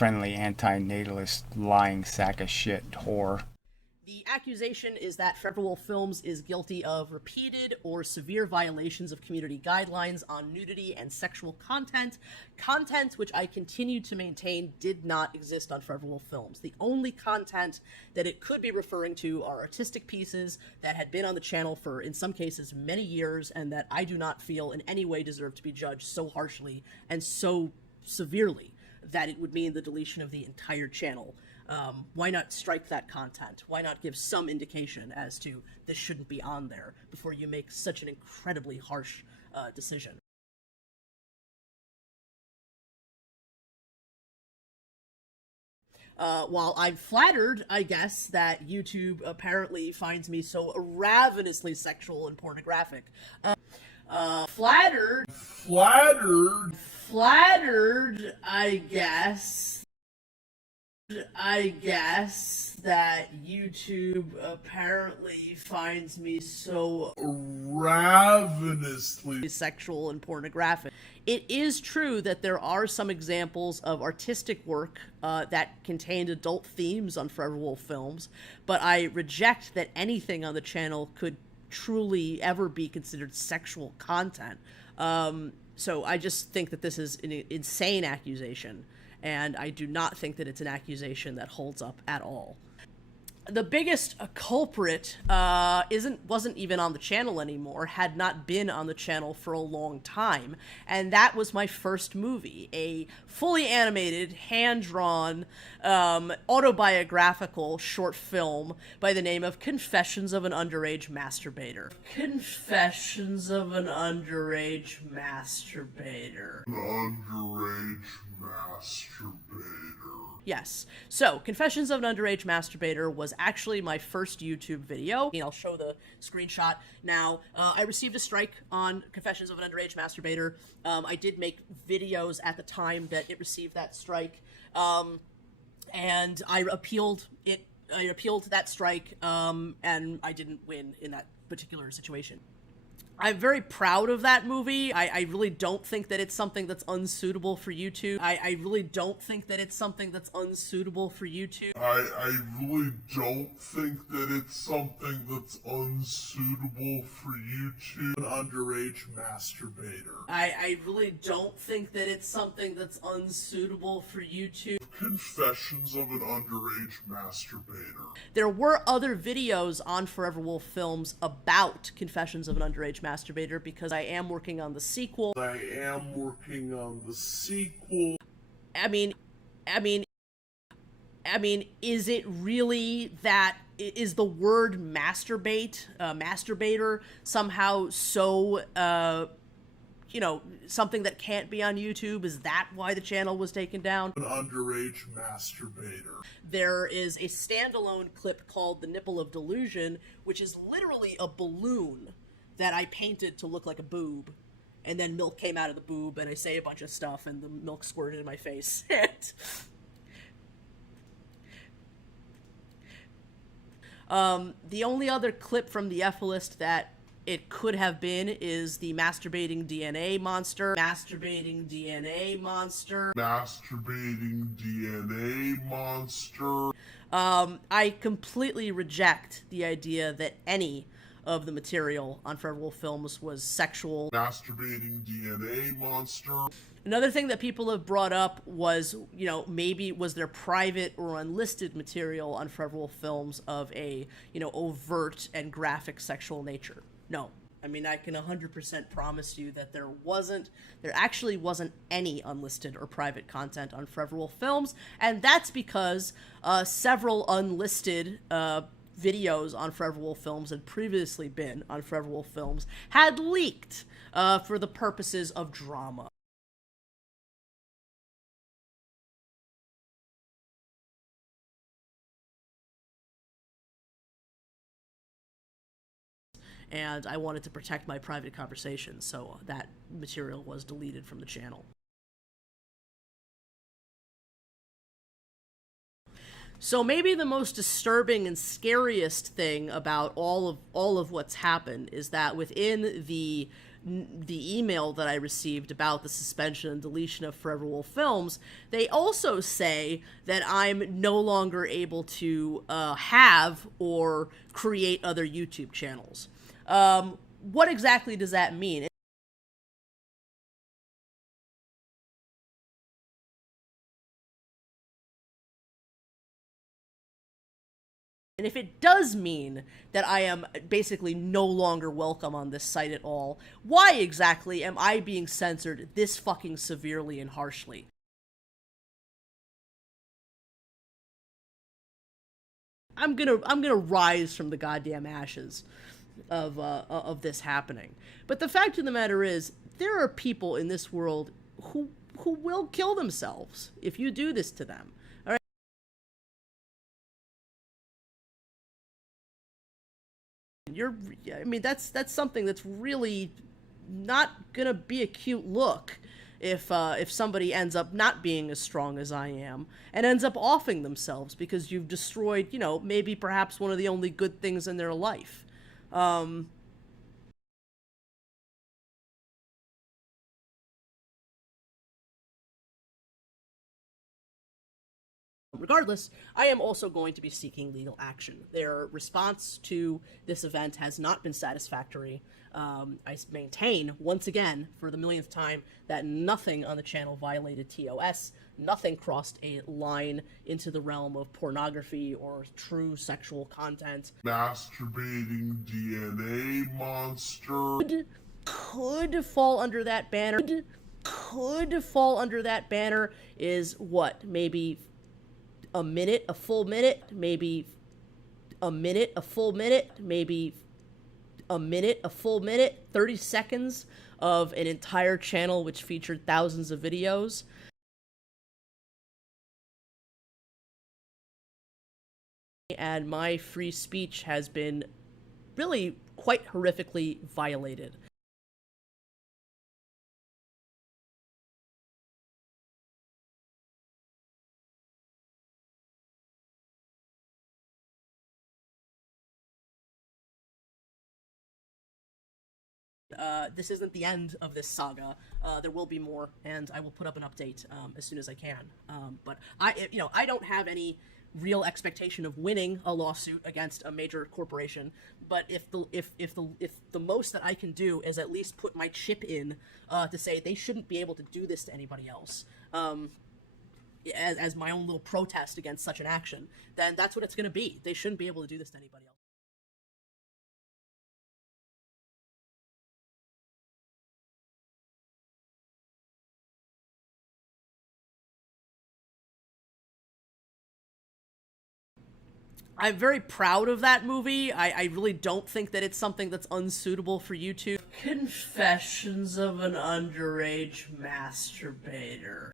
friendly antinatalist lying sack of shit whore. The accusation is that Forever Wolf Films is guilty of repeated or severe violations of community guidelines on nudity and sexual content, which I continue to maintain did not exist on Forever Wolf Films. The only content that it could be referring to are artistic pieces that had been on the channel for, in some cases, many years, and that I do not feel in any way deserve to be judged so harshly and so severely that it would mean the deletion of the entire channel. Why not strike that content? Why not give some indication as to this shouldn't be on there before you make such an incredibly harsh decision? While I'm flattered, I guess, that YouTube apparently finds me so ravenously sexual and pornographic. Flattered, I guess that YouTube apparently finds me so ravenously sexual and pornographic. It is true that there are some examples of artistic work that contained adult themes on Forever Wolf Films, but I reject that anything on the channel could truly ever be considered sexual content. So I just think that this is an insane accusation, and I do not think that it's an accusation that holds up at all. The biggest culprit wasn't even on the channel anymore, had not been on the channel for a long time, and that was my first movie, a fully animated, hand-drawn, autobiographical short film by the name of Confessions of an Underage Masturbator. Confessions of an Underage Masturbator. Yes. So, Confessions of an Underage Masturbator was actually my first YouTube video. I'll show the screenshot now. I received a strike on Confessions of an Underage Masturbator. I did make videos at the time that it received that strike. And I appealed it. I appealed that strike, and I didn't win in that particular situation. I'm very proud of that movie. I really don't think that it's something that's unsuitable for YouTube. I really don't think that it's something that's unsuitable for YouTube. I really don't think that it's something that's unsuitable for YouTube. An underage masturbator. I really don't think that it's something that's unsuitable for YouTube. Confessions of an underage masturbator. There were other videos on Forever Wolf Films about Confessions of an Underage Masturbator because I am working on the sequel. I mean, is it really that? Is the word masturbator somehow so, something that can't be on YouTube? Is that why the channel was taken down? An underage masturbator. There is a standalone clip called The Nipple of Delusion, which is literally a balloon that I painted to look like a boob. And then milk came out of the boob, and I say a bunch of stuff, and the milk squirted in my face. The only other clip from the F-list that it could have been is the masturbating DNA monster. Masturbating DNA monster. I completely reject the idea that any of the material on Forever Wolf Films was sexual. Masturbating DNA monster. Another thing that people have brought up was, maybe was there private or unlisted material on Forever Wolf Films of a, overt and graphic sexual nature. No. I mean, I can 100% promise you that there actually wasn't any unlisted or private content on Forever Wolf Films, and that's because several unlisted videos on Forever Wolf Films had previously been on Forever Wolf Films had leaked for the purposes of drama. And I wanted to protect my private conversations, so that material was deleted from the channel. So maybe the most disturbing and scariest thing about all of what's happened is that within the the email that I received about the suspension and deletion of Forever Wolf films, they also say that I'm no longer able to have or create other YouTube channels. What exactly does that mean? And if it does mean that I am basically no longer welcome on this site at all, why exactly am I being censored this fucking severely and harshly? I'm gonna rise from the goddamn ashes of this happening. But the fact of the matter is, there are people in this world who will kill themselves if you do this to them. I mean, that's something that's really not gonna be a cute look if somebody ends up not being as strong as I am and ends up offing themselves because you've destroyed, maybe perhaps one of the only good things in their life. Regardless, I am also going to be seeking legal action. Their response to this event has not been satisfactory. I maintain, once again, for the millionth time, that nothing on the channel violated TOS, nothing crossed a line into the realm of pornography or true sexual content. Masturbating DNA monster. Could fall under that banner. Could fall under that banner is what? Maybe a minute, a full minute, maybe a minute, a full minute, maybe a minute, a full minute, 30 seconds of an entire channel which featured thousands of videos. And my free speech has been really quite horrifically violated. This isn't the end of this saga. There will be more, and I will put up an update as soon as I can. But I don't have any real expectation of winning a lawsuit against a major corporation. But if the most that I can do is at least put my chip in to say they shouldn't be able to do this to anybody else, as my own little protest against such an action, then that's what it's going to be. They shouldn't be able to do this to anybody else. I'm very proud of that movie. I really don't think that it's something that's unsuitable for YouTube. Confessions of an Underage Masturbator.